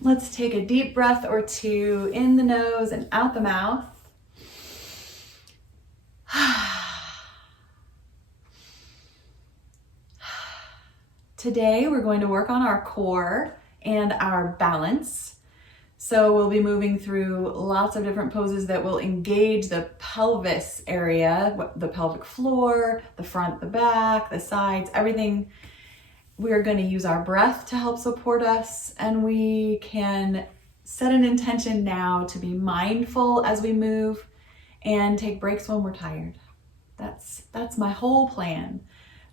Let's take a deep breath or two in the nose and out the mouth. Today we're going to work on our core and our balance. So we'll be moving through lots of different poses that will engage the pelvis area, the pelvic floor, the front, the back, the sides, everything. We're going to use our breath to help support us, and we can set an intention now to be mindful as we move and take breaks when we're tired. That's my whole plan.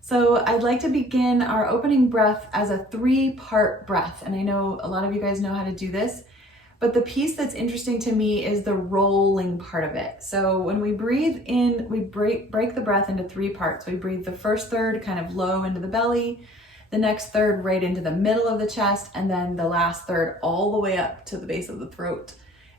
So I'd like to begin our opening breath as a 3-part breath. And I know a lot of you guys know how to do this, but the piece that's interesting to me is the rolling part of it. So when we breathe in, we break the breath into 3 parts. We breathe the first third kind of low into the belly, the next third right into the middle of the chest, and then the last third all the way up to the base of the throat.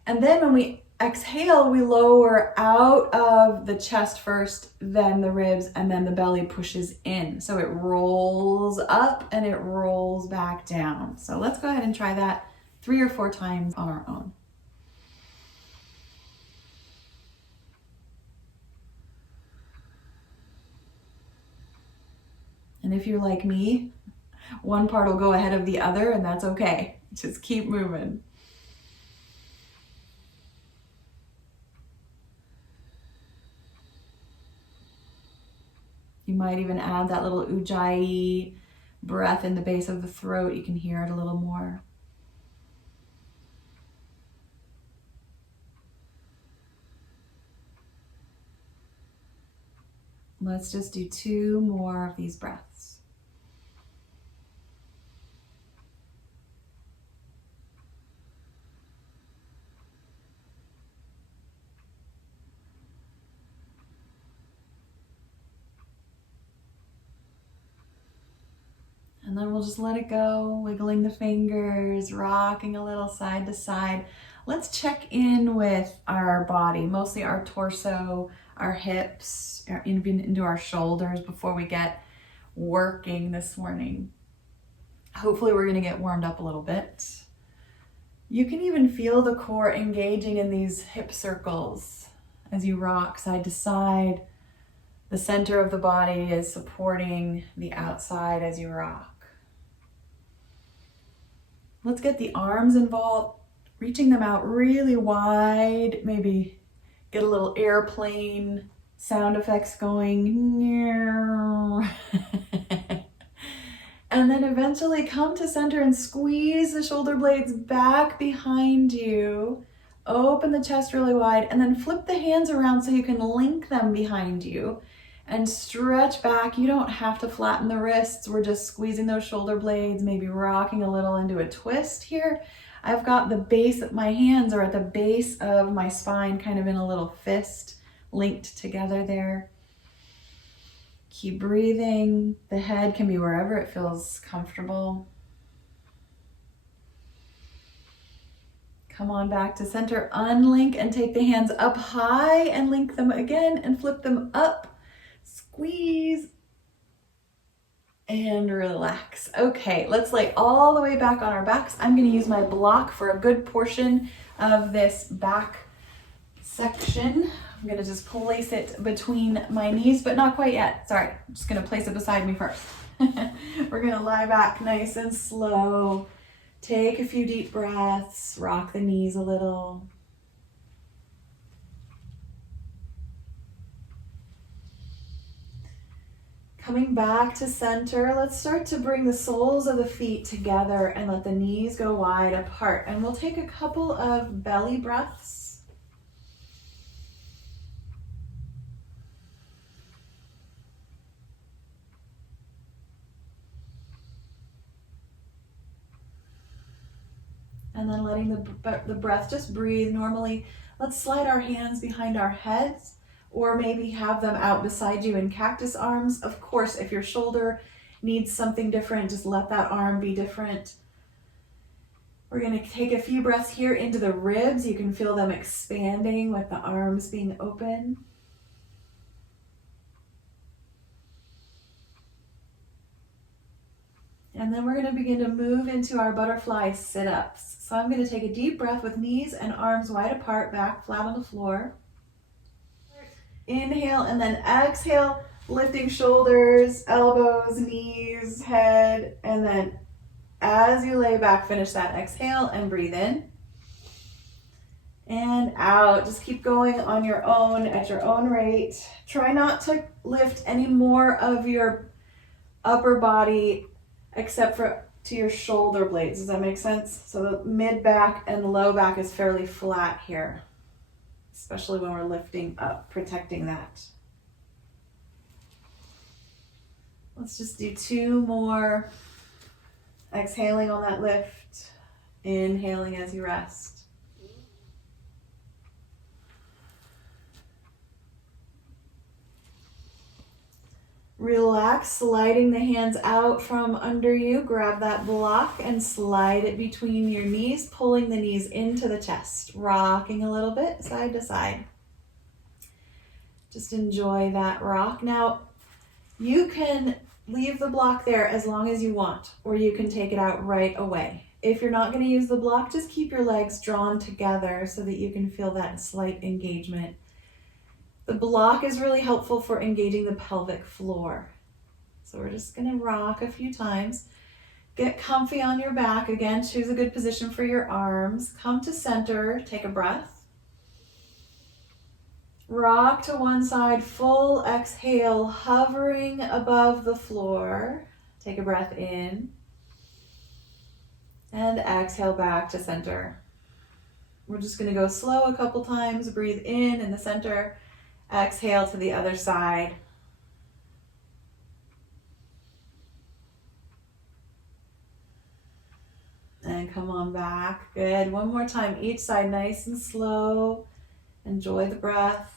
And then when we exhale, we lower out of the chest first, then the ribs, and then the belly pushes in. So it rolls up and it rolls back down. So let's go ahead and try that 3 or 4 times on our own. And if you're like me, one part will go ahead of the other, and that's okay. Just keep moving. You might even add that little ujjayi breath in the base of the throat. You can hear it a little more. Let's just do 2 more of these breaths. And then we'll just let it go, wiggling the fingers, rocking a little side to side. Let's check in with our body, mostly our torso, our hips, even into our shoulders before we get working this morning. Hopefully we're gonna get warmed up a little bit. You can even feel the core engaging in these hip circles as you rock side to side. The center of the body is supporting the outside as you rock. Let's get the arms involved, reaching them out really wide, maybe get a little airplane sound effects going. And then eventually come to center and squeeze the shoulder blades back behind you. Open the chest really wide, and then flip the hands around so you can link them behind you and stretch back. You don't have to flatten the wrists. We're just squeezing those shoulder blades, maybe rocking a little into a twist here. I've got the base of my hands are at the base of my spine, kind of in a little fist linked together there. Keep breathing. The head can be wherever it feels comfortable. Come on back to center, unlink and take the hands up high and link them again and flip them up. Squeeze and relax. Okay, let's lay all the way back on our backs. I'm going to use my block for a good portion of this back section. I'm going to just place it between my knees, but not quite yet. Sorry, I'm just going to place it beside me first. We're going to lie back nice and slow. Take a few deep breaths, rock the knees a little. Coming back to center, let's start to bring the soles of the feet together and let the knees go wide apart. And we'll take a couple of belly breaths. And then letting the breath just breathe normally. Let's slide our hands behind our heads, or maybe have them out beside you in cactus arms. Of course, if your shoulder needs something different, just let that arm be different. We're going to take a few breaths here into the ribs. You can feel them expanding with the arms being open. And then we're going to begin to move into our butterfly sit-ups. So I'm going to take a deep breath with knees and arms wide apart, back flat on the floor. Inhale and then exhale, lifting shoulders, elbows, knees, head, and then as you lay back, finish that exhale and breathe in and out. Just keep going on your own at your own rate. Try not to lift any more of your upper body except for to your shoulder blades. Does that make sense? So the mid back and low back is fairly flat here, especially when we're lifting up, protecting that. Let's just do 2 more. Exhaling on that lift, inhaling as you rest. Relax, sliding the hands out from under you. Grab that block and slide it between your knees, pulling the knees into the chest, rocking a little bit side to side. Just enjoy that rock. Now, you can leave the block there as long as you want, or you can take it out right away. If you're not going to use the block, just keep your legs drawn together so that you can feel that slight engagement. The block is really helpful for engaging the pelvic floor. So we're just going to rock a few times. Get comfy on your back. Again, choose a good position for your arms. Come to center, take a breath. Rock to one side, full exhale, hovering above the floor. Take a breath in. And exhale back to center. We're just going to go slow a couple times. Breathe in the center. Exhale to the other side. And come on back. Good. One more time, each side, nice and slow. Enjoy the breath.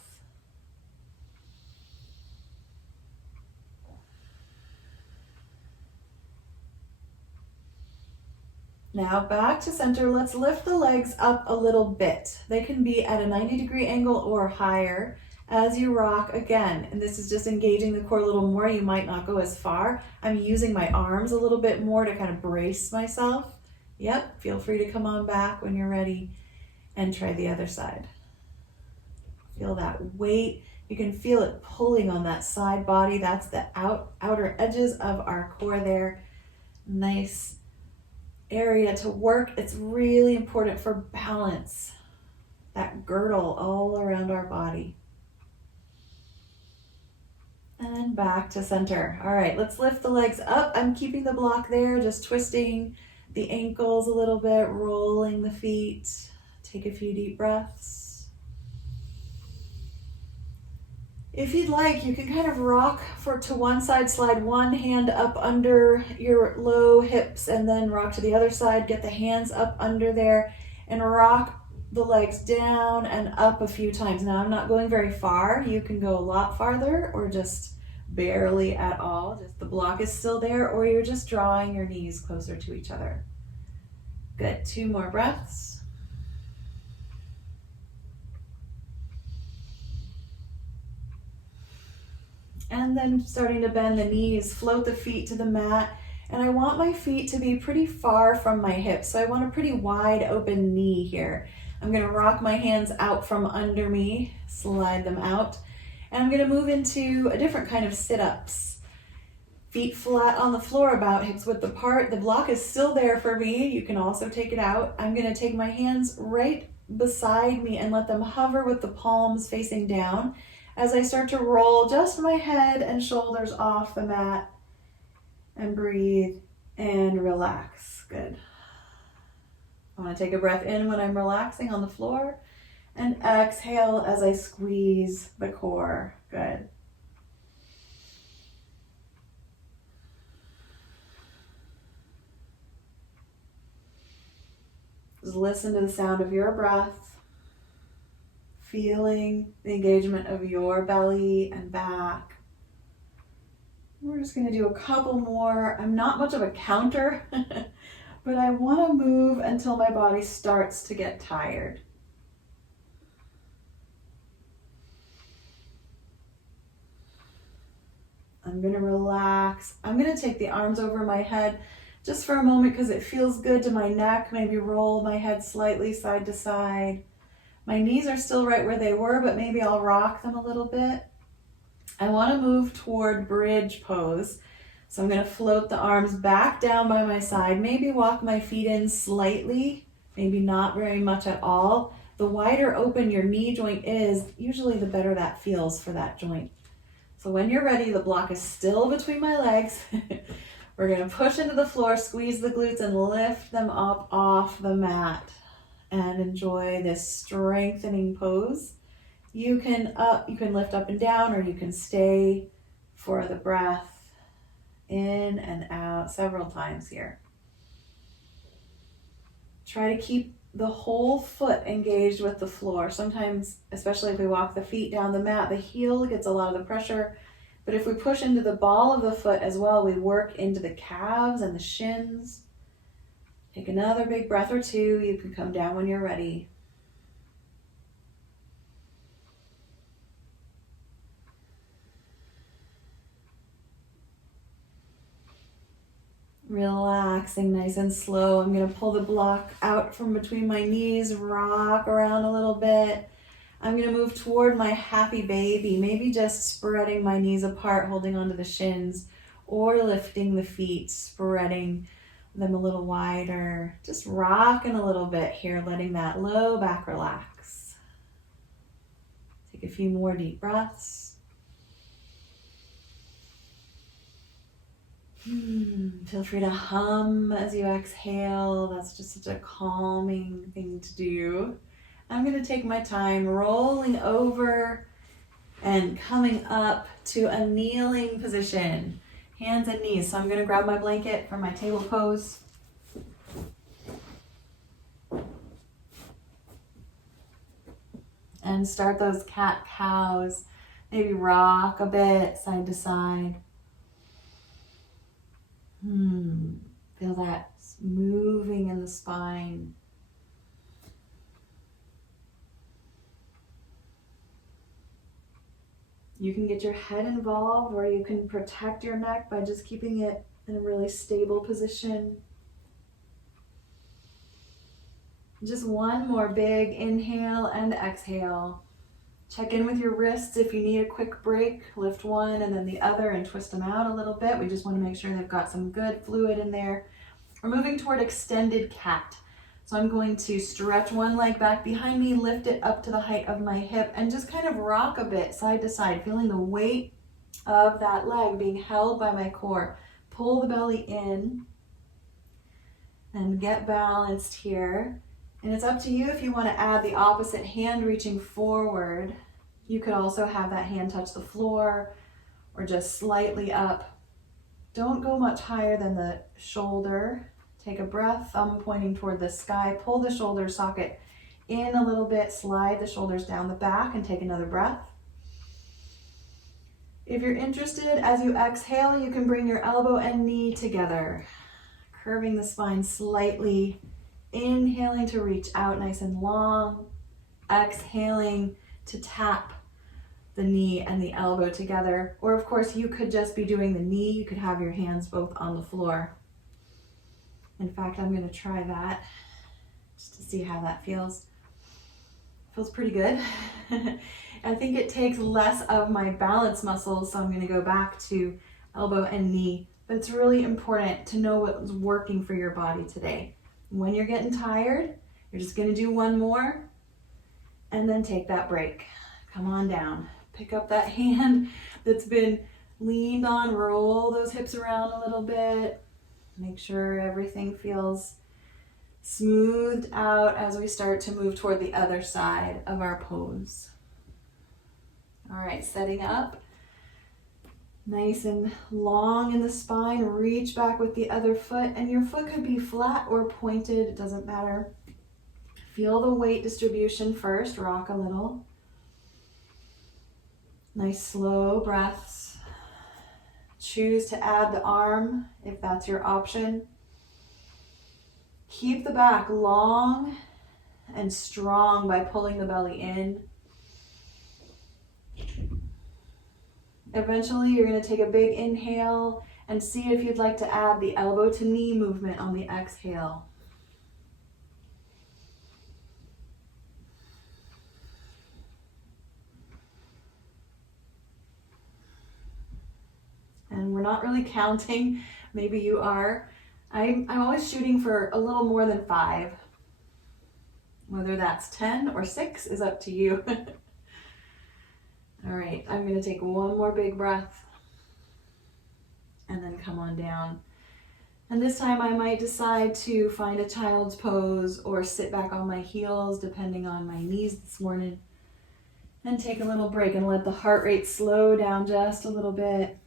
Now back to center. Let's lift the legs up a little bit. They can be at a 90-degree angle or higher as you rock again. And this is just engaging the core a little more. You might not go as far. I'm using my arms a little bit more to kind of brace myself. Yep, feel free to come on back when you're ready and try the other side. Feel that weight. You can feel it pulling on that side body. That's the outer edges of our core there. Nice area to work. It's really important for balance. That girdle all around our body. And back to center. All right, let's lift the legs up. I'm keeping the block there, just twisting the ankles a little bit, rolling the feet. Take a few deep breaths. If you'd like, you can kind of rock to one side, slide one hand up under your low hips and then rock to the other side. Get the hands up under there and rock the legs down and up a few times. Now I'm not going very far. You can go a lot farther or just barely at all. Just the block is still there, or you're just drawing your knees closer to each other. Good, 2 more breaths. And then starting to bend the knees, float the feet to the mat. And I want my feet to be pretty far from my hips. So I want a pretty wide open knee here. I'm going to rock my hands out from under me, slide them out. And I'm going to move into a different kind of sit-ups. Feet flat on the floor, about hips width apart. The block is still there for me. You can also take it out. I'm going to take my hands right beside me and let them hover with the palms facing down as I start to roll just my head and shoulders off the mat. And breathe and relax. Good. I want to take a breath in when I'm relaxing on the floor and exhale as I squeeze the core. Good. Just listen to the sound of your breath, feeling the engagement of your belly and back. We're just going to do a couple more. I'm not much of a counter, but I want to move until my body starts to get tired. I'm going to relax. I'm going to take the arms over my head, just for a moment because it feels good to my neck. Maybe roll my head slightly side to side. My knees are still right where they were, but maybe I'll rock them a little bit. I want to move toward bridge pose. So I'm going to float the arms back down by my side, maybe walk my feet in slightly, maybe not very much at all. The wider open your knee joint is, usually the better that feels for that joint. So when you're ready, the block is still between my legs. We're going to push into the floor, squeeze the glutes, and lift them up off the mat. And enjoy this strengthening pose. You can lift up and down, or you can stay for the breath in and out several times here. Try to keep the whole foot engaged with the floor. Sometimes, especially if we walk the feet down the mat, the heel gets a lot of the pressure. But if we push into the ball of the foot as well, we work into the calves and the shins. Take another big breath or two. You can come down when you're ready. Relaxing nice and slow. I'm going to pull the block out from between my knees, rock around a little bit. I'm going to move toward my happy baby, maybe just spreading my knees apart, holding onto the shins, or lifting the feet, spreading them a little wider. Just rocking a little bit here, letting that low back relax. Take a few more deep breaths. Feel free to hum as you exhale. That's just such a calming thing to do. I'm going to take my time rolling over and coming up to a kneeling position, hands and knees. So I'm going to grab my blanket for my table pose. And start those cat-cows. Maybe rock a bit side to side. Feel that moving in the spine. You can get your head involved, or you can protect your neck by just keeping it in a really stable position. Just one more big inhale and exhale. Check in with your wrists if you need a quick break. Lift one and then the other and twist them out a little bit. We just want to make sure they've got some good fluid in there. We're moving toward extended cat. So I'm going to stretch one leg back behind me, lift it up to the height of my hip, and just kind of rock a bit side to side, feeling the weight of that leg being held by my core. Pull the belly in and get balanced here. And it's up to you if you want to add the opposite hand reaching forward. You could also have that hand touch the floor or just slightly up. Don't go much higher than the shoulder. Take a breath, thumb pointing toward the sky. Pull the shoulder socket in a little bit, slide the shoulders down the back, and take another breath. If you're interested, as you exhale, you can bring your elbow and knee together, curving the spine slightly. Inhaling to reach out nice and long. Exhaling to tap the knee and the elbow together. Or of course, you could just be doing the knee. You could have your hands both on the floor. In fact, I'm going to try that just to see how that feels. Feels pretty good. I think it takes less of my balance muscles, so I'm going to go back to elbow and knee. But it's really important to know what's working for your body today. When you're getting tired, you're just going to do one more and then take that break. Come on down. Pick up that hand that's been leaned on. Roll those hips around a little bit. Make sure everything feels smoothed out as we start to move toward the other side of our pose. All right, setting up. Nice and long in the spine. Reach back with the other foot, and your foot could be flat or pointed. It doesn't matter. Feel the weight distribution first. Rock a little. Nice slow breaths. Choose to add the arm if that's your option. Keep the back long and strong by pulling the belly in. Eventually, you're going to take a big inhale And see if you'd like to add the elbow to knee movement on the exhale. And we're not really counting, maybe you are. I'm always shooting for a little more than 5. Whether that's 10 or 6 is up to you. All right, I'm gonna take one more big breath and then come on down. And this time I might decide to find a child's pose or sit back on my heels, depending on my knees this morning, and take a little break and let the heart rate slow down just a little bit.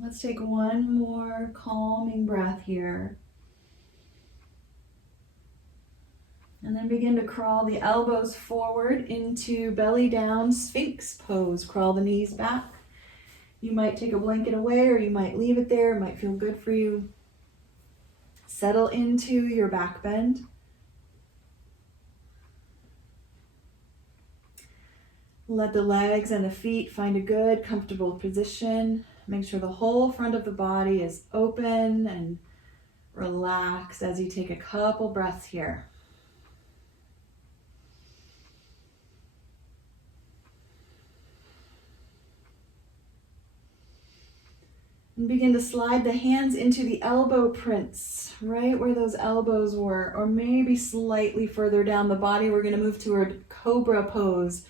Let's take one more calming breath here. And then begin to crawl the elbows forward into belly down Sphinx Pose. Crawl the knees back. You might take a blanket away or you might leave it there. It might feel good for you. Settle into your back bend. Let the legs and the feet find a good, comfortable position. Make sure the whole front of the body is open and relaxed as you take a couple breaths here. And begin to slide the hands into the elbow prints, right where those elbows were, or maybe slightly further down the body. We're going to move toward Cobra pose.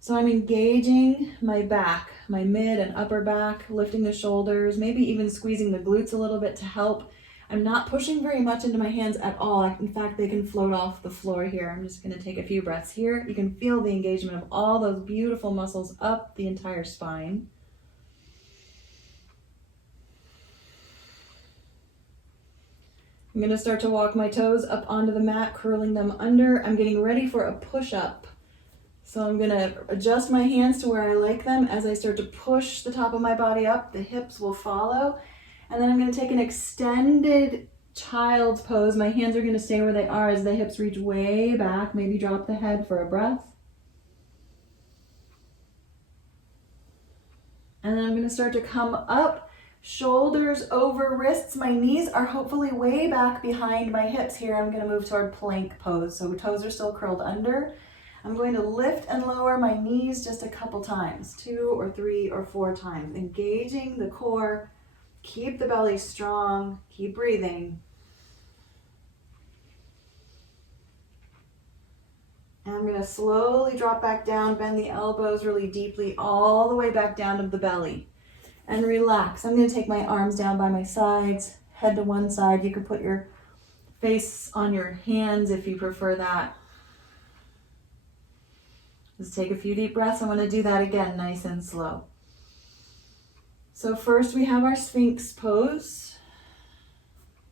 So I'm engaging my back, my mid and upper back, lifting the shoulders, maybe even squeezing the glutes a little bit to help. I'm not pushing very much into my hands at all. In fact, they can float off the floor here. I'm just going to take a few breaths here. You can feel the engagement of all those beautiful muscles up the entire spine. I'm going to start to walk my toes up onto the mat, curling them under. I'm getting ready for a push-up. So I'm going to adjust my hands to where I like them. As I start to push the top of my body up, the hips will follow. And then I'm going to take an extended child's pose. My hands are going to stay where they are as the hips reach way back. Maybe drop the head for a breath. And then I'm going to start to come up, shoulders over wrists. My knees are hopefully way back behind my hips here. I'm going to move toward plank pose. So toes are still curled under. I'm going to lift and lower my knees just a couple times, 2 or 3 or 4 times, engaging the core. Keep the belly strong, keep breathing. And I'm going to slowly drop back down, bend the elbows really deeply, all the way back down to the belly. And relax. I'm going to take my arms down by my sides, head to one side. You can put your face on your hands if you prefer that. Just take a few deep breaths. I want to do that again, nice and slow. So first we have our Sphinx Pose.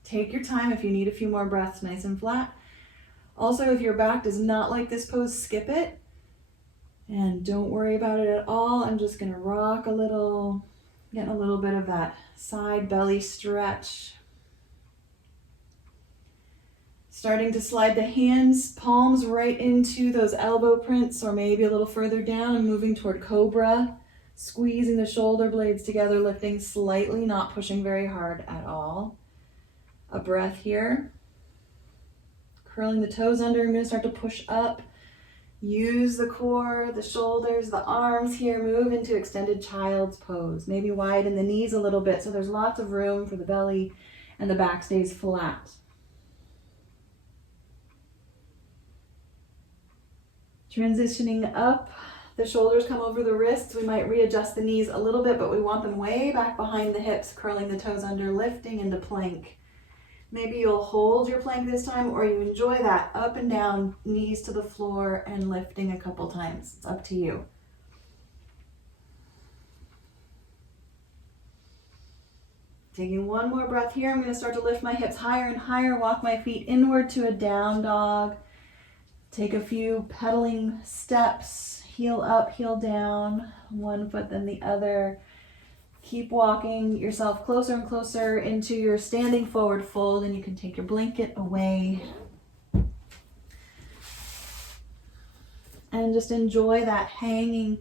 Take your time if you need a few more breaths, nice and flat. Also, if your back does not like this pose, skip it. And don't worry about it at all. I'm just going to rock a little, getting a little bit of that side belly stretch. Starting to slide the hands, palms right into those elbow prints or maybe a little further down and moving toward Cobra. Squeezing the shoulder blades together, lifting slightly, not pushing very hard at all. A breath here. Curling the toes under, I'm going to start to push up. Use the core, the shoulders, the arms here. Move into extended child's pose. Maybe widen the knees a little bit so there's lots of room for the belly and the back stays flat. Transitioning up, the shoulders come over the wrists. We might readjust the knees a little bit, but we want them way back behind the hips, curling the toes under, lifting into plank. Maybe you'll hold your plank this time, or you enjoy that up and down, knees to the floor and lifting a couple times. It's up to you. Taking one more breath here, I'm going to start to lift my hips higher and higher, walk my feet inward to a down dog. Take a few pedaling steps, heel up, heel down, one foot then the other. Keep walking yourself closer and closer into your standing forward fold, and you can take your blanket away. And just enjoy that hanging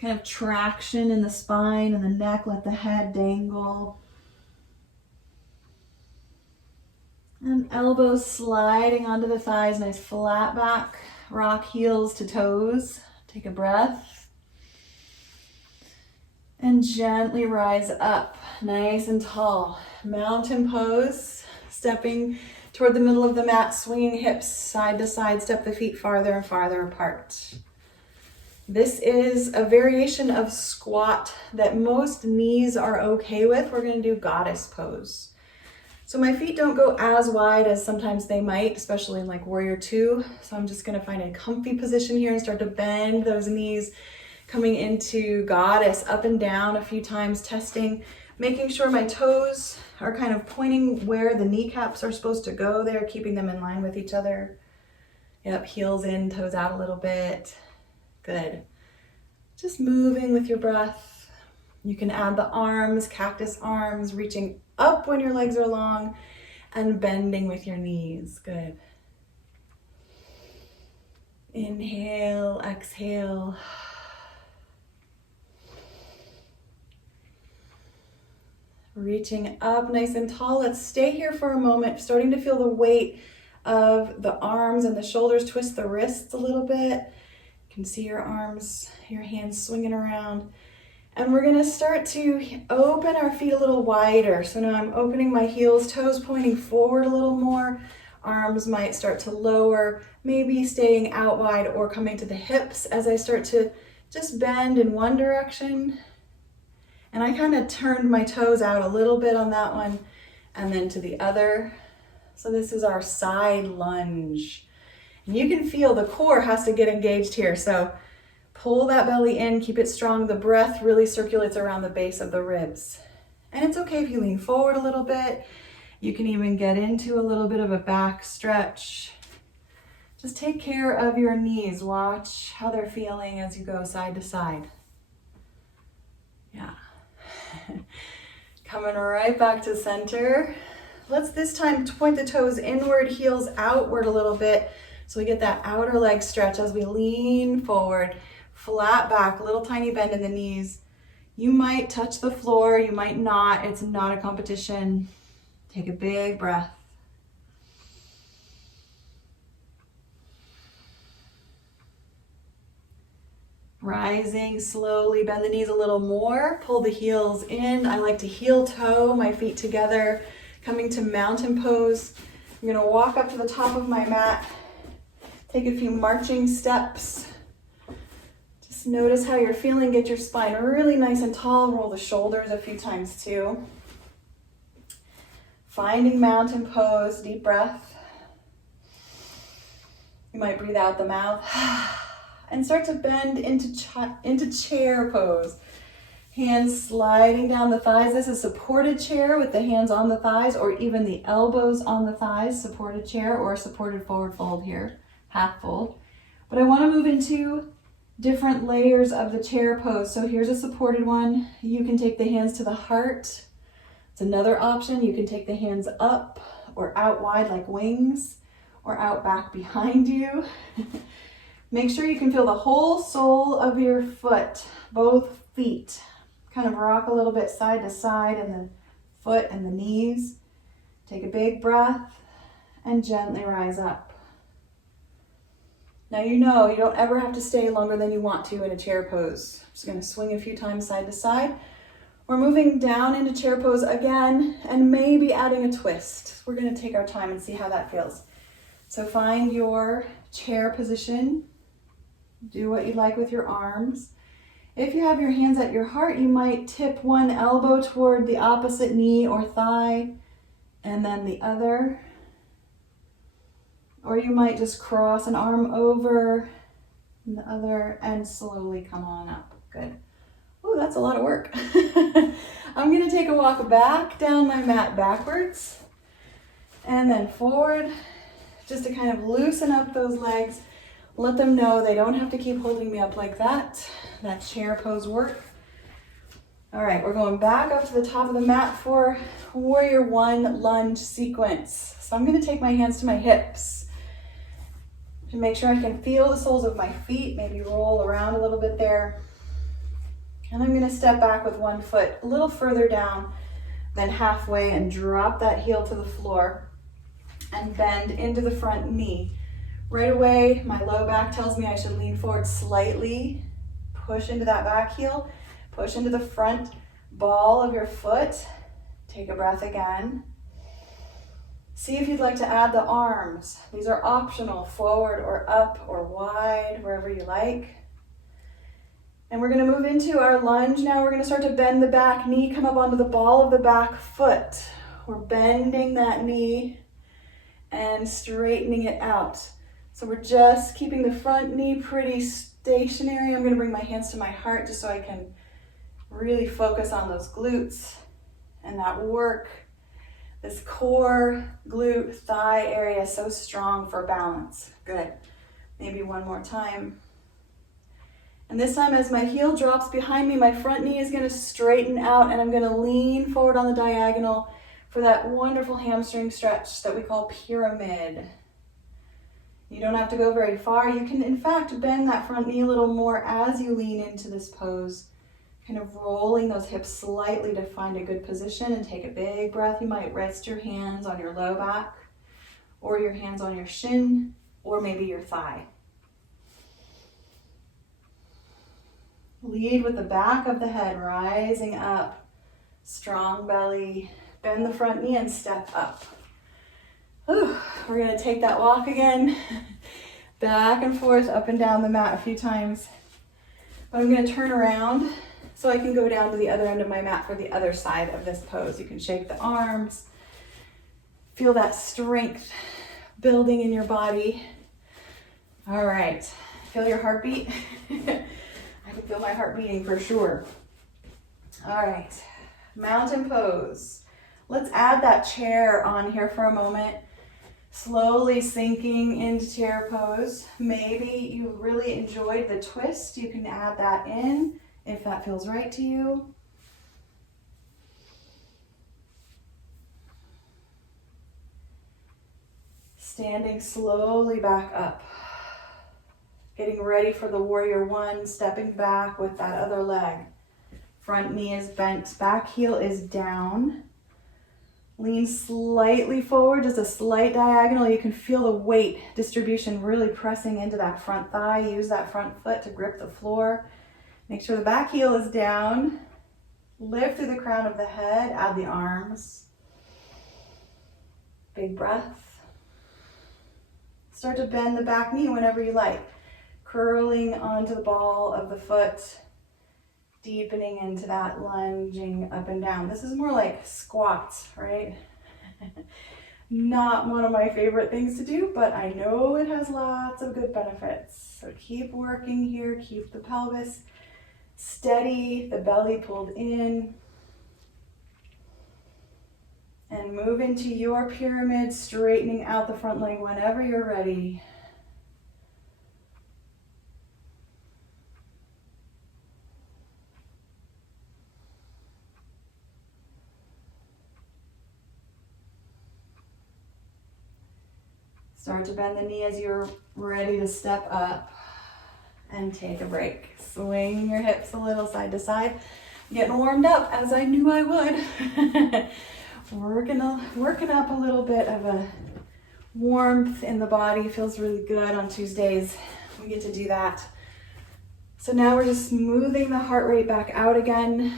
kind of traction in the spine and the neck. Let the head dangle. And elbows sliding onto the thighs, nice flat back. Rock heels to toes. Take a breath. And gently rise up, nice and tall. Mountain pose, stepping toward the middle of the mat, swinging hips side to side, step the feet farther and farther apart. This is a variation of squat that most knees are okay with. We're going to do goddess pose. So my feet don't go as wide as sometimes they might, especially in like warrior two. So I'm just going to find a comfy position here and start to bend those knees, coming into goddess, up and down a few times, testing, making sure my toes are kind of pointing where the kneecaps are supposed to go there, keeping them in line with each other. Yep, heels in, toes out a little bit. Good. Just moving with your breath. You can add the arms, cactus arms, reaching up when your legs are long and bending with your knees. Good. Inhale, exhale. Reaching up nice and tall. Let's stay here for a moment, starting to feel the weight of the arms and the shoulders. Twist the wrists a little bit. You can see your arms, your hands swinging around. And we're gonna start to open our feet a little wider. So now I'm opening my heels, toes pointing forward a little more. Arms might start to lower, maybe staying out wide or coming to the hips as I start to just bend in one direction. And I kind of turned my toes out a little bit on that one and then to the other. So this is our side lunge. And you can feel the core has to get engaged here. So pull that belly in, keep it strong. The breath really circulates around the base of the ribs. And it's okay if you lean forward a little bit. You can even get into a little bit of a back stretch. Just take care of your knees. Watch how they're feeling as you go side to side. Yeah. Coming right back to center. Let's this time point the toes inward, heels outward a little bit. So we get that outer leg stretch as we lean forward, flat back, little tiny bend in the knees. You might touch the floor, you might not. It's not a competition. Take a big breath. Rising slowly, bend the knees a little more, pull the heels in. I like to heel toe my feet together, coming to mountain pose. I'm gonna walk up to the top of my mat, take a few marching steps. Just notice how you're feeling, get your spine really nice and tall, roll the shoulders a few times too. Finding mountain pose, deep breath. You might breathe out the mouth. And start to bend into chair pose. Hands sliding down the thighs. This is supported chair with the hands on the thighs or even the elbows on the thighs. Supported chair or supported forward fold here, half fold. But I want to move into different layers of the chair pose. So here's a supported one. You can take the hands to the heart. It's another option. You can take the hands up or out wide like wings or out back behind you. Make sure you can feel the whole sole of your foot, both feet. Kind of rock a little bit side to side and the foot and the knees. Take a big breath and gently rise up. Now you know you don't ever have to stay longer than you want to in a chair pose. Just gonna swing a few times side to side. We're moving down into chair pose again and maybe adding a twist. We're gonna take our time and see how that feels. So find your chair position. Do what you like with your arms. If you have your hands at your heart, you might tip one elbow toward the opposite knee or thigh and then the other. Or you might just cross an arm over and the other and slowly come on up. Good. Oh, that's a lot of work. I'm gonna take a walk back down my mat backwards and then forward just to kind of loosen up those legs. Let them know they don't have to keep holding me up like that. That chair pose work. All right, we're going back up to the top of the mat for warrior one lunge sequence. So I'm gonna take my hands to my hips. To make sure I can feel the soles of my feet, maybe roll around a little bit there. And I'm gonna step back with one foot a little further down than halfway and drop that heel to the floor and bend into the front knee. Right away, my low back tells me I should lean forward slightly, push into that back heel, push into the front ball of your foot. Take a breath again. See if you'd like to add the arms. These are optional, forward or up or wide, wherever you like. And we're gonna move into our lunge. Now we're gonna start to bend the back knee, come up onto the ball of the back foot. We're bending that knee and straightening it out. So we're just keeping the front knee pretty stationary. I'm gonna bring my hands to my heart just so I can really focus on those glutes and that work. This core, glute, thigh area is so strong for balance. Good. Maybe one more time. And this time as my heel drops behind me, my front knee is gonna straighten out and I'm gonna lean forward on the diagonal for that wonderful hamstring stretch that we call pyramid. You don't have to go very far. You can, in fact, bend that front knee a little more as you lean into this pose, kind of rolling those hips slightly to find a good position and take a big breath. You might rest your hands on your low back or your hands on your shin or maybe your thigh. Lead with the back of the head rising up, strong belly, bend the front knee and step up. Whew. We're gonna take that walk again, back and forth, up and down the mat a few times. But I'm gonna turn around so I can go down to the other end of my mat for the other side of this pose. You can shake the arms, feel that strength building in your body. All right, feel your heartbeat? I can feel my heart beating for sure. All right, mountain pose. Let's add that chair on here for a moment. Slowly sinking into chair pose. Maybe you really enjoyed the twist. You can add that in if that feels right to you. Standing slowly back up. Getting ready for the warrior one, stepping back with that other leg. Front knee is bent, back heel is down. Lean slightly forward, just a slight diagonal. You can feel the weight distribution really pressing into that front thigh. Use that front foot to grip the floor. Make sure the back heel is down. Lift through the crown of the head, add the arms. Big breath. Start to bend the back knee whenever you like. Curling onto the ball of the foot. Deepening into that lunging up and down. This is more like squats, right? Not one of my favorite things to do, but I know it has lots of good benefits. So keep working here, keep the pelvis steady, the belly pulled in. And move into your pyramid, straightening out the front leg whenever you're ready. Start to bend the knee as you're ready to step up and take a break. Swing your hips a little side to side. Getting warmed up as I knew I would. Working up a little bit of a warmth in the body. Feels really good on Tuesdays. We get to do that. So now we're just smoothing the heart rate back out again.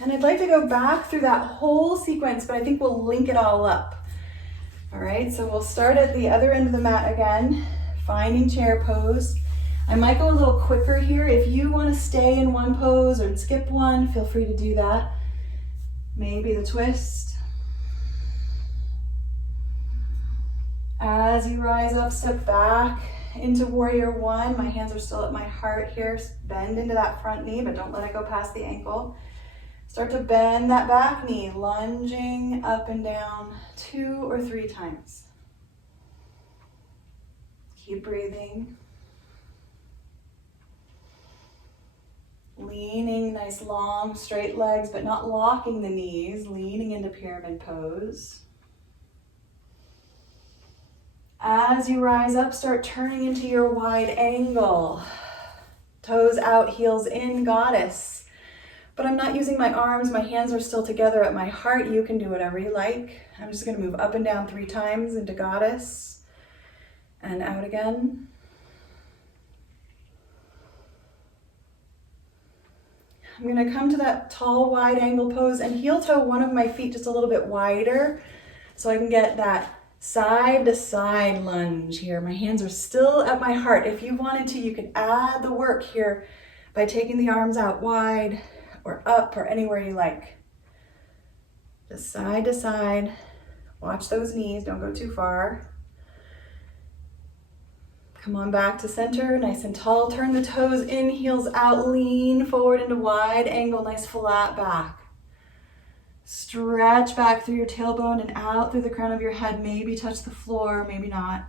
And I'd like to go back through that whole sequence, but I think we'll link it all up. All right, so we'll start at the other end of the mat again, finding chair pose. I might go a little quicker here. If you want to stay in one pose or skip one, feel free to do that. Maybe the twist. As you rise up, step back into warrior one. My hands are still at my heart here. Bend into that front knee, but don't let it go past the ankle. Start to bend that back knee, lunging up and down 2 or 3 times. Keep breathing. Leaning, nice long straight legs, but not locking the knees, leaning into pyramid pose. As you rise up, start turning into your wide angle. Toes out, heels in, goddess. But I'm not using my arms, my hands are still together at my heart. You can do whatever you like. I'm just gonna move up and down 3 times into goddess and out again. I'm gonna come to that tall, wide angle pose and heel toe one of my feet just a little bit wider so I can get that side to side lunge here. My hands are still at my heart. If you wanted to, you could add the work here by taking the arms out wide or up or anywhere you like. Just side to side. Watch those knees, don't go too far. Come on back to center, nice and tall. Turn the toes in, heels out, lean forward into wide angle, nice flat back. Stretch back through your tailbone and out through the crown of your head. Maybe touch the floor, maybe not.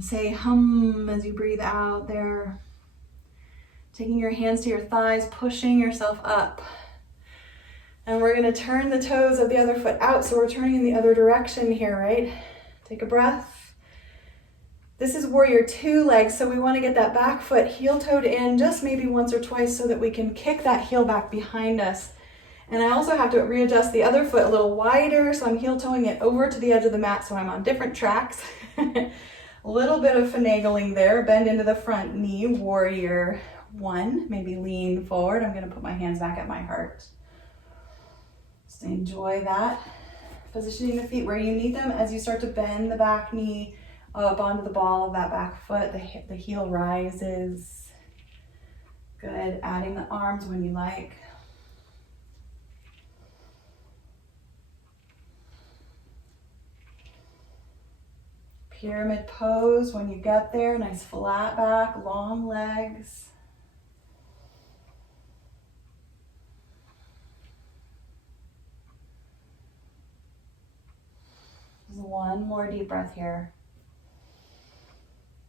Say hum as you breathe out there. Taking your hands to your thighs, pushing yourself up. And we're gonna turn the toes of the other foot out, so we're turning in the other direction here, right? Take a breath. This is warrior 2 legs, so we wanna get that back foot heel-toed in just maybe once or twice so that we can kick that heel back behind us. And I also have to readjust the other foot a little wider, so I'm heel-toeing it over to the edge of the mat so I'm on different tracks. A little bit of finagling there. Bend into the front knee, warrior 1. Maybe lean forward. I'm gonna put my hands back at my heart. Just enjoy that. Positioning the feet where you need them as you start to bend the back knee up onto the ball of that back foot. The heel rises. Good. Adding the arms when you like. Pyramid pose when you get there. Nice flat back, long legs. Just one more deep breath here.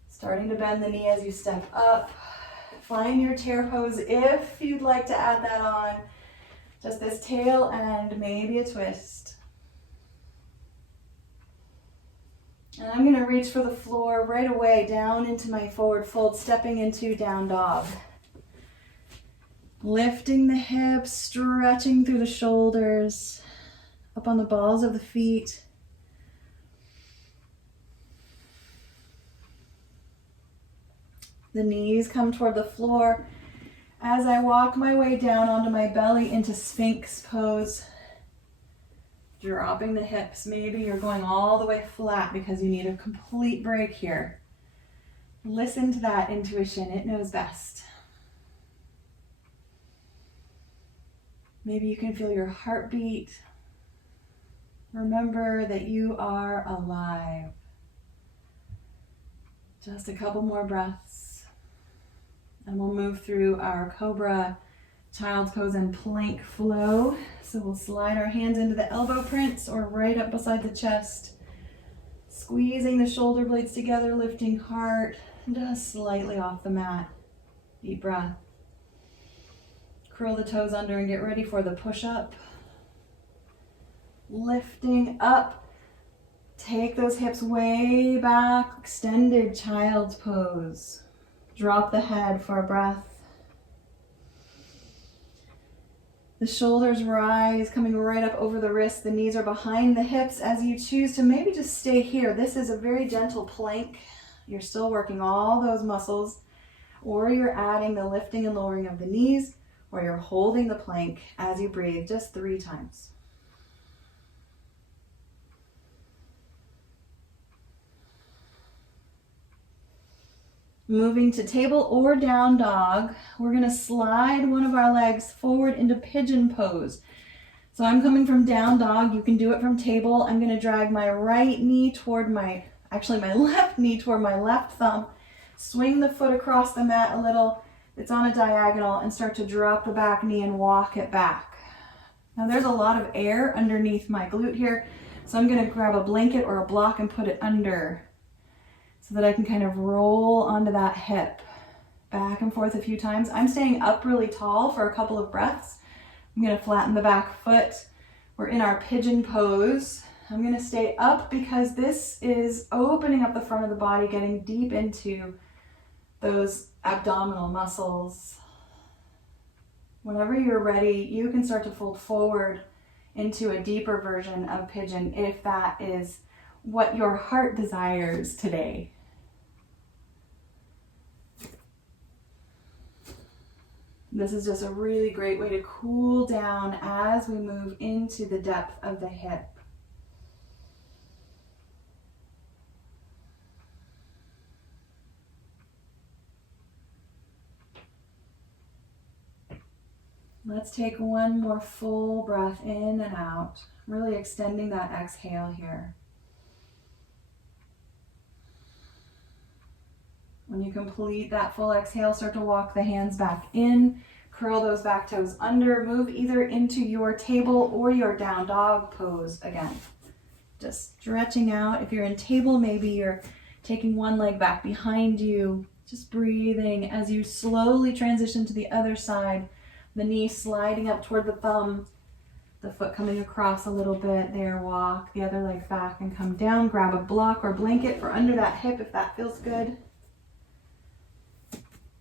Starting to bend the knee as you step up. Find your chair pose if you'd like to add that on. Just this tail and maybe a twist. And I'm gonna reach for the floor right away, down into my forward fold, stepping into down dog. Lifting the hips, stretching through the shoulders, up on the balls of the feet. The knees come toward the floor as I walk my way down onto my belly into Sphinx Pose. Dropping the hips. Maybe you're going all the way flat because you need a complete break here. Listen to that intuition. It knows best. Maybe you can feel your heartbeat. Remember that you are alive. Just a couple more breaths. And we'll move through our Cobra, Child's Pose, and Plank flow. So we'll slide our hands into the elbow prints or right up beside the chest. Squeezing the shoulder blades together, lifting heart just slightly off the mat. Deep breath. Curl the toes under and get ready for the push-up. Lifting up. Take those hips way back, extended Child's Pose. Drop the head for a breath. The shoulders rise, coming right up over the wrists. The knees are behind the hips as you choose to maybe just stay here. This is a very gentle plank. You're still working all those muscles, or you're adding the lifting and lowering of the knees, or you're holding the plank as you breathe just 3 times. Moving to table or down dog, we're gonna slide one of our legs forward into pigeon pose. So I'm coming from down dog, you can do it from table. I'm gonna drag my right knee toward my left knee toward my left thumb, swing the foot across the mat a little, it's on a diagonal, and start to drop the back knee and walk it back. Now there's a lot of air underneath my glute here, so I'm gonna grab a blanket or a block and put it under, so that I can kind of roll onto that hip. Back and forth a few times. I'm staying up really tall for a couple of breaths. I'm gonna flatten the back foot. We're in our pigeon pose. I'm gonna stay up because this is opening up the front of the body, getting deep into those abdominal muscles. Whenever you're ready, you can start to fold forward into a deeper version of pigeon if that is what your heart desires today. This is just a really great way to cool down as we move into the depth of the hip. Let's take one more full breath in and out, really extending that exhale here. When you complete that full exhale, start to walk the hands back in, curl those back toes under, move either into your table or your down dog pose again. Just stretching out. If you're in table, maybe you're taking one leg back behind you, just breathing as you slowly transition to the other side, the knee sliding up toward the thumb, the foot coming across a little bit there, walk the other leg back and come down, grab a block or blanket for under that hip if that feels good.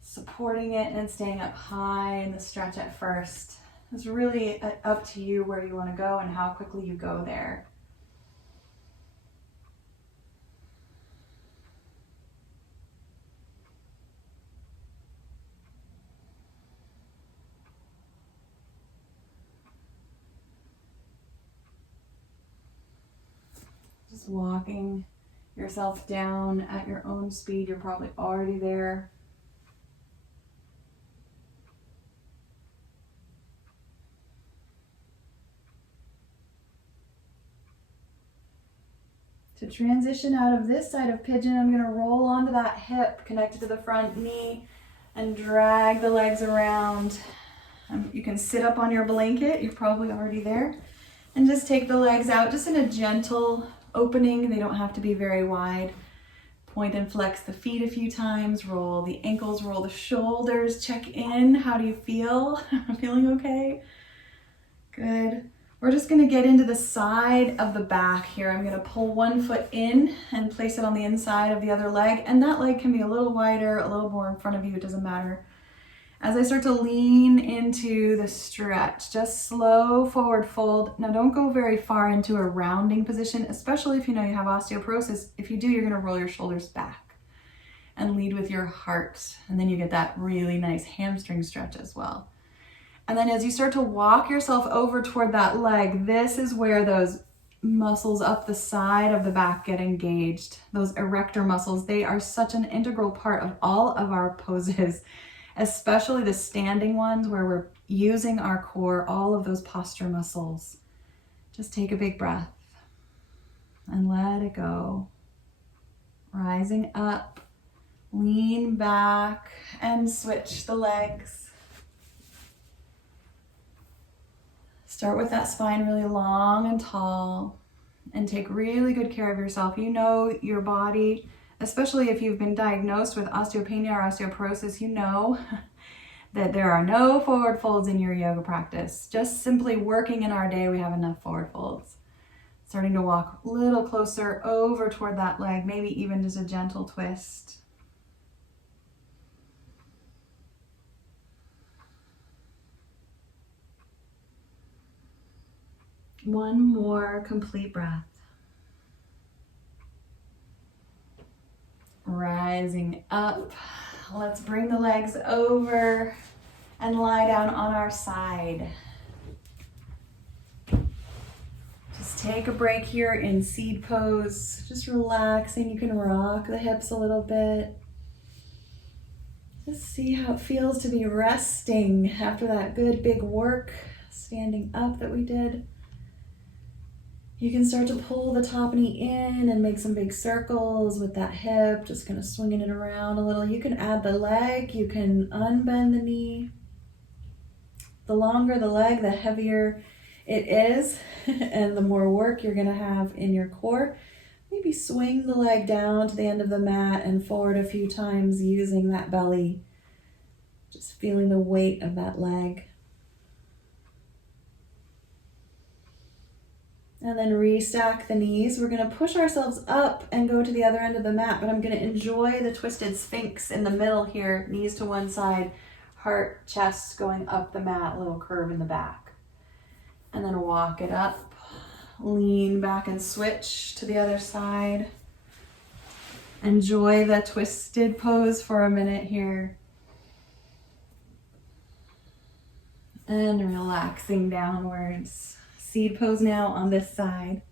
Supporting it and staying up high in the stretch at first. It's really up to you where you want to go and how quickly you go there. Just walking yourself down at your own speed. You're probably already there. To transition out of this side of pigeon, I'm going to roll onto that hip connected to the front knee and drag the legs around. You can sit up on your blanket, you're probably already there, and just take the legs out just in a gentle opening. They don't have to be very wide. Point and flex the feet a few times, roll the ankles, roll the shoulders, check in. How do you feel? Feeling okay? Good. We're just going to get into the side of the back here. I'm going to pull one foot in and place it on the inside of the other leg. And that leg can be a little wider, a little more in front of you. It doesn't matter. As I start to lean into the stretch, just slow forward fold. Now don't go very far into a rounding position, especially if you know you have osteoporosis. If you do, you're going to roll your shoulders back and lead with your heart. And then you get that really nice hamstring stretch as well. And then as you start to walk yourself over toward that leg, this is where those muscles up the side of the back get engaged. Those erector muscles, they are such an integral part of all of our poses, especially the standing ones where we're using our core, all of those posture muscles. Just take a big breath and let it go. Rising up, lean back and switch the legs. Start with that spine really long and tall and take really good care of yourself. You know your body, especially if you've been diagnosed with osteopenia or osteoporosis, you know that there are no forward folds in your yoga practice. Just simply working in our day, we have enough forward folds. Starting to walk a little closer over toward that leg, maybe even just a gentle twist. One more complete breath. Rising up. Let's bring the legs over and lie down on our side. Just take a break here in seed pose. Just relaxing. You can rock the hips a little bit. Just see how it feels to be resting after that good big work standing up that we did. You can start to pull the top knee in and make some big circles with that hip, just kind of swinging it around a little. You can add the leg, you can unbend the knee. The longer the leg, the heavier it is, and the more work you're gonna have in your core. Maybe swing the leg down to the end of the mat and forward a few times using that belly. Just feeling the weight of that leg. And then restack the knees. We're going to push ourselves up and go to the other end of the mat, but I'm going to enjoy the twisted Sphinx in the middle here, knees to one side, heart, chest going up the mat, little curve in the back. And then walk it up, lean back and switch to the other side. Enjoy the twisted pose for a minute here. And relaxing downwards. Seed pose now on this side.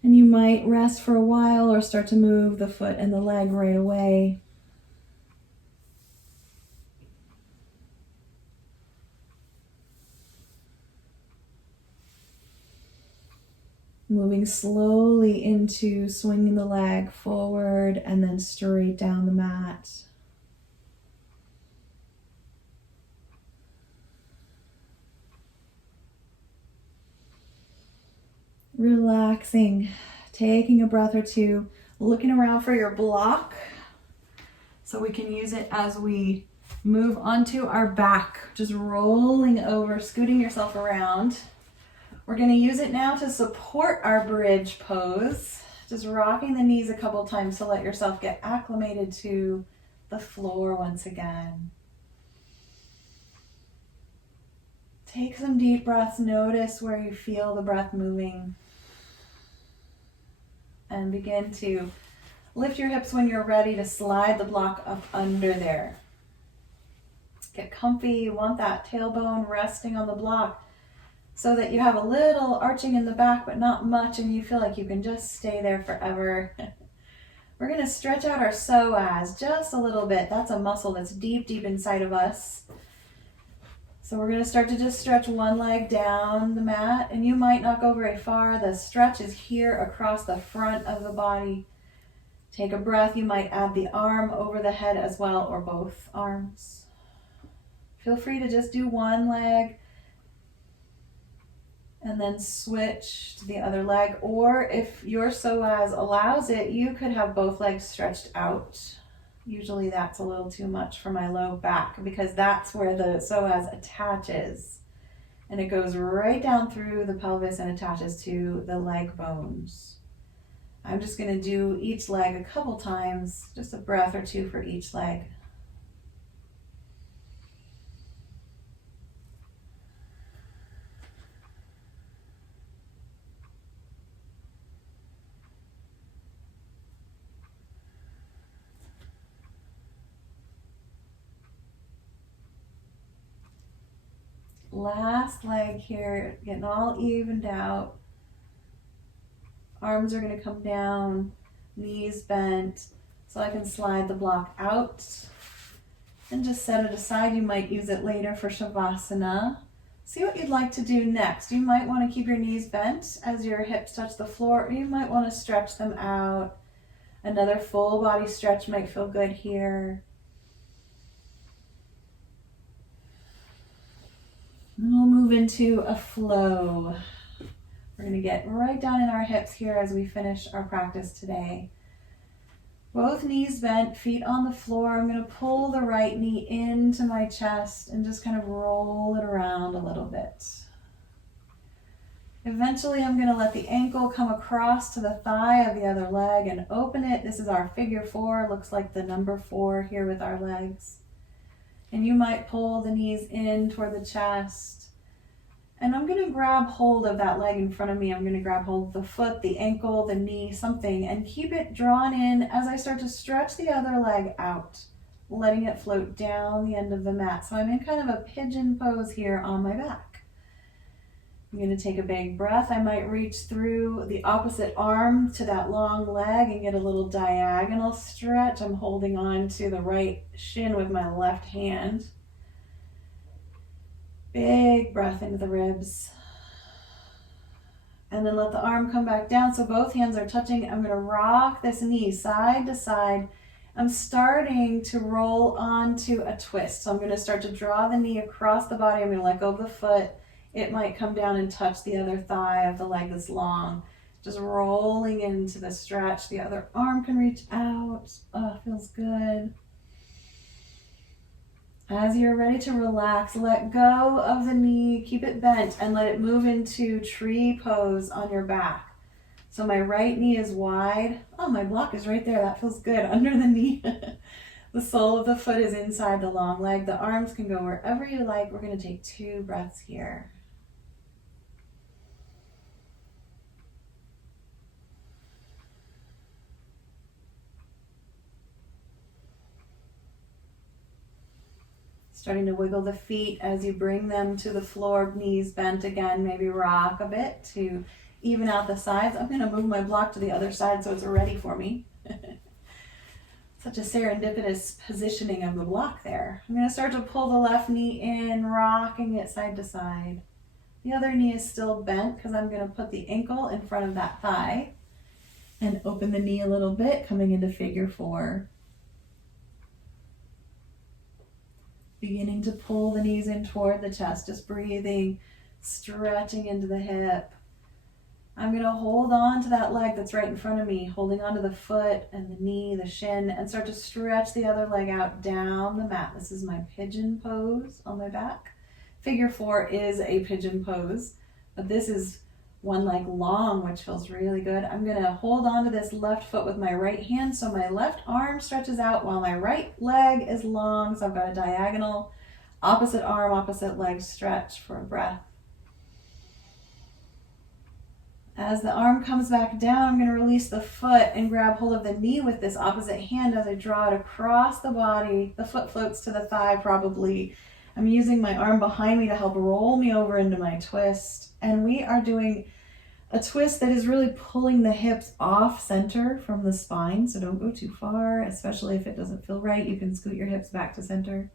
And you might rest for a while or start to move the foot and the leg right away. Moving slowly into swinging the leg forward and then straight down the mat. Relaxing, taking a breath or two, looking around for your block so we can use it as we move onto our back, just rolling over, scooting yourself around. We're going to use it now to support our bridge pose, just rocking the knees a couple times to let yourself get acclimated to the floor once again. Take some deep breaths, notice where you feel the breath moving. And begin to lift your hips when you're ready to slide the block up under there. Get comfy, you want that tailbone resting on the block so that you have a little arching in the back, but not much, and you feel like you can just stay there forever. We're going to stretch out our psoas just a little bit. That's a muscle that's deep, deep inside of us. So we're going to start to just stretch one leg down the mat, and you might not go very far. The stretch is here across the front of the body. Take a breath. You might add the arm over the head as well, or both arms. Feel free to just do one leg and then switch to the other leg. Or if your psoas allows it, you could have both legs stretched out. Usually that's a little too much for my low back because that's where the psoas attaches. And it goes right down through the pelvis and attaches to the leg bones. I'm just going to do each leg a couple times, just a breath or two for each leg. Last leg here, getting all evened out. Arms are going to come down, knees bent, so I can slide the block out and just set it aside. You might use it later for Shavasana. See what you'd like to do next. You might want to keep your knees bent as your hips touch the floor, or you might want to stretch them out. Another full body stretch might feel good here. And we'll move into a flow. We're going to get right down in our hips here as we finish our practice today. Both knees bent, feet on the floor. I'm going to pull the right knee into my chest and just kind of roll it around a little bit. Eventually, I'm going to let the ankle come across to the thigh of the other leg and open it. This is our figure 4. Looks like the number 4 here with our legs. And you might pull the knees in toward the chest. And I'm going to grab hold of that leg in front of me. I'm going to grab hold of the foot, the ankle, the knee, something, and keep it drawn in as I start to stretch the other leg out, letting it float down the end of the mat. So I'm in kind of a pigeon pose here on my back. I'm going to take a big breath. I might reach through the opposite arm to that long leg and get a little diagonal stretch. I'm holding on to the right shin with my left hand. Big breath into the ribs. And then let the arm come back down so both hands are touching. I'm going to rock this knee side to side. I'm starting to roll onto a twist. So I'm going to start to draw the knee across the body. I'm going to let go of the foot. It might come down and touch the other thigh of the leg that's long. Just rolling into the stretch. The other arm can reach out. Oh, feels good. As you're ready to relax, let go of the knee, keep it bent, and let it move into tree pose on your back. So my right knee is wide. Oh, my block is right there. That feels good under the knee. The sole of the foot is inside the long leg. The arms can go wherever you like. We're going to take 2 breaths here. Starting to wiggle the feet as you bring them to the floor, knees bent again. Maybe rock a bit to even out the sides. I'm going to move my block to the other side so it's ready for me. Such a serendipitous positioning of the block there. I'm going to start to pull the left knee in, rocking it side to side. The other knee is still bent because I'm going to put the ankle in front of that thigh and open the knee a little bit, coming into figure 4. Beginning to pull the knees in toward the chest, just breathing, stretching into the hip. I'm going to hold on to that leg that's right in front of me, holding onto the foot and the knee, the shin, and start to stretch the other leg out down the mat. This is my pigeon pose on my back. Figure 4 is a pigeon pose, but this is one leg long, which feels really good. I'm going to hold on to this left foot with my right hand, so my left arm stretches out while my right leg is long. So I've got a diagonal, opposite arm, opposite leg stretch for a breath. As the arm comes back down, I'm going to release the foot and grab hold of the knee with this opposite hand as I draw it across the body. The foot floats to the thigh probably. I'm using my arm behind me to help roll me over into my twist. And we are doing a twist that is really pulling the hips off center from the spine. So don't go too far, especially if it doesn't feel right. You can scoot your hips back to center.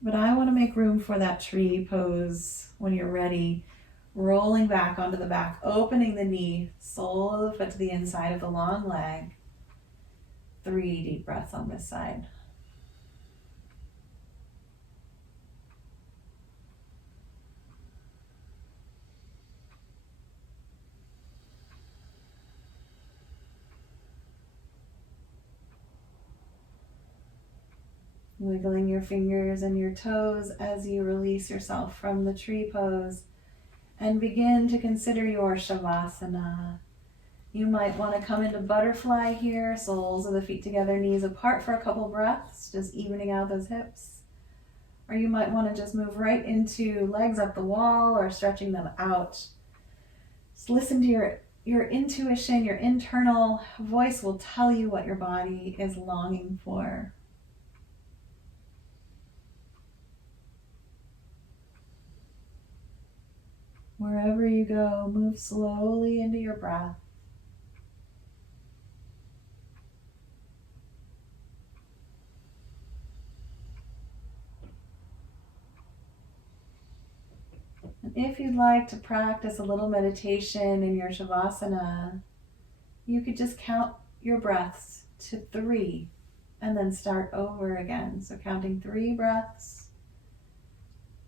But I want to make room for that tree pose when you're ready. Rolling back onto the back, opening the knee, sole of the foot to the inside of the long leg. 3 deep breaths on this side. Wiggling your fingers and your toes as you release yourself from the tree pose and begin to consider your Shavasana. You might want to come into butterfly here, soles of the feet together, knees apart for a couple breaths, just evening out those hips. Or you might want to just move right into legs up the wall or stretching them out. Just listen to your intuition, your internal voice will tell you what your body is longing for. Wherever you go, move slowly into your breath. And if you'd like to practice a little meditation in your Shavasana, you could just count your breaths to 3 and then start over again. So counting 3 breaths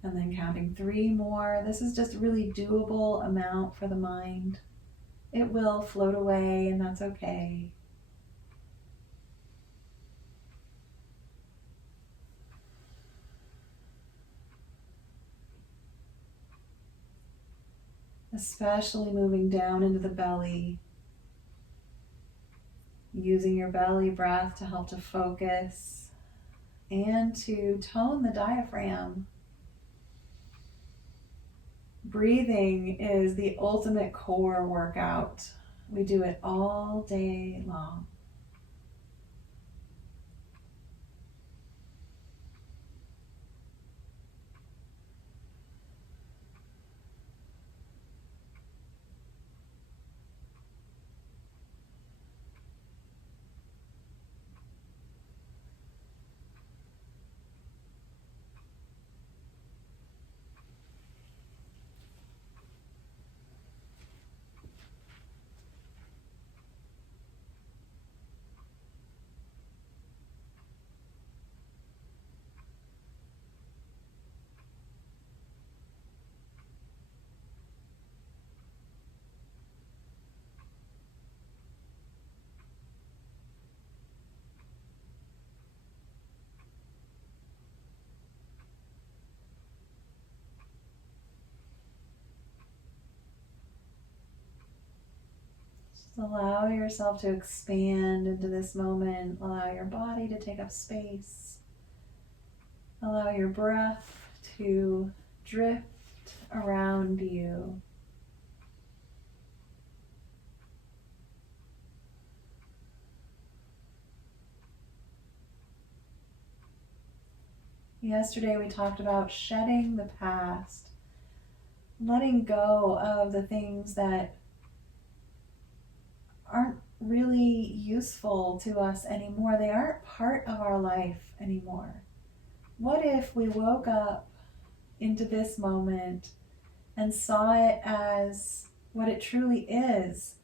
and then counting 3 more. This is just a really doable amount for the mind. It will float away, and that's okay. Especially moving down into the belly, using your belly breath to help to focus and to tone the diaphragm. Breathing is the ultimate core workout. We do it all day long. Just allow yourself to expand into this moment. Allow your body to take up space. Allow your breath to drift around you. Yesterday we talked about shedding the past, letting go of the things that aren't really useful to us anymore. They aren't part of our life anymore. What if we woke up into this moment and saw it as what it truly is,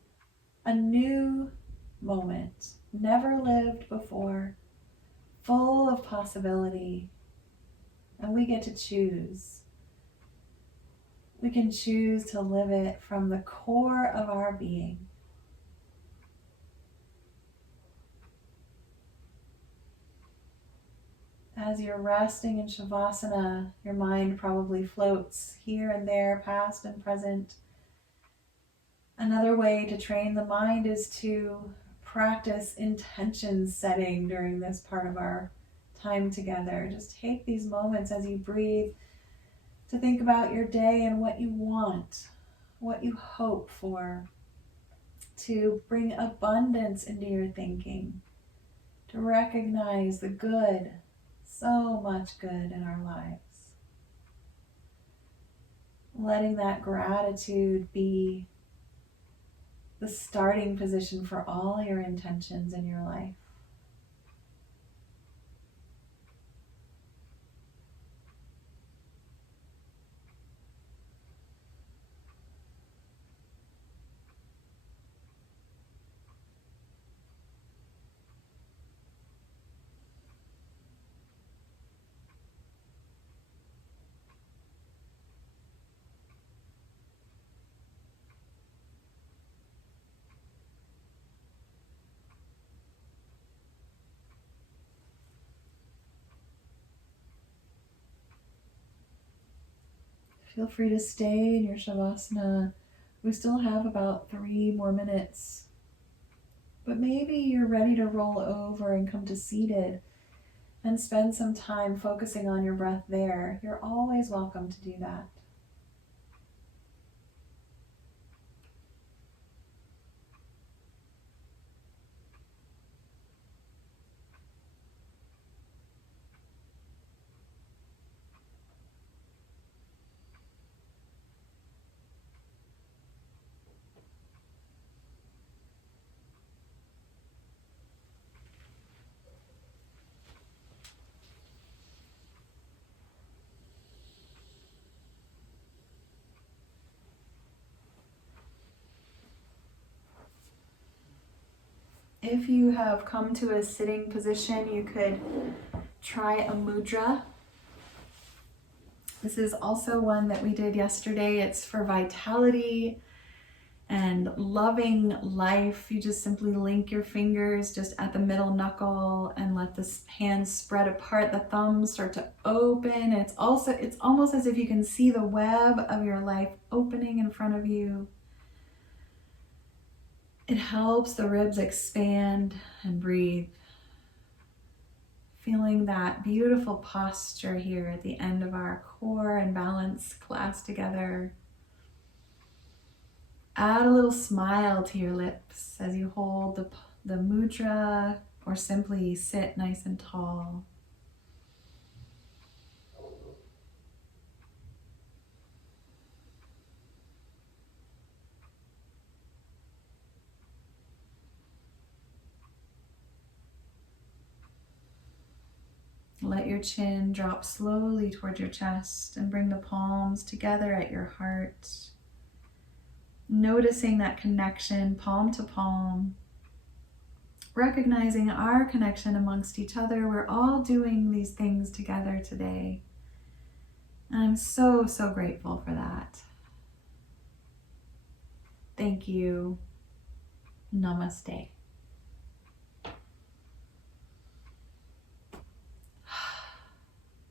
a new moment, never lived before, full of possibility, and we get to choose. We can choose to live it from the core of our being. As you're resting in Shavasana, your mind probably floats here and there, past and present. Another way to train the mind is to practice intention setting during this part of our time together. Just take these moments as you breathe to think about your day and what you want, what you hope for, to bring abundance into your thinking, to recognize the good, so much good in our lives. Letting that gratitude be the starting position for all your intentions in your life. Feel free to stay in your Shavasana. We still have about 3 more minutes. But maybe you're ready to roll over and come to seated and spend some time focusing on your breath there. You're always welcome to do that. If you have come to a sitting position, you could try a mudra. This is also one that we did yesterday. It's for vitality and loving life. You just simply link your fingers just at the middle knuckle and let the hands spread apart. The thumbs start to open. It's almost as if you can see the web of your life opening in front of you. It helps the ribs expand and breathe. Feeling that beautiful posture here at the end of our core and balance class together. Add a little smile to your lips as you hold the mudra or simply sit nice and tall. Let your chin drop slowly toward your chest and bring the palms together at your heart. Noticing that connection, palm to palm. Recognizing our connection amongst each other. We're all doing these things together today. And I'm so, so grateful for that. Thank you. Namaste.